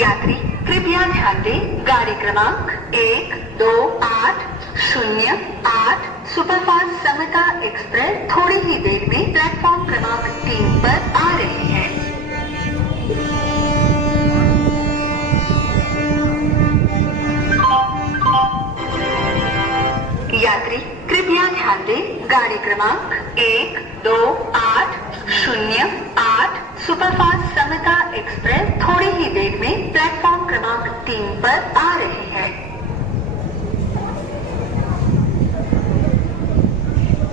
यात्री कृपया ध्यान दें, गाड़ी क्रमांक 128008 सुपरफास्ट समता एक्सप्रेस थोड़ी ही देर में प्लेटफॉर्म क्रमांक 3 पर आ रही है। यात्री कृपया ध्यान दें, गाड़ी क्रमांक 128008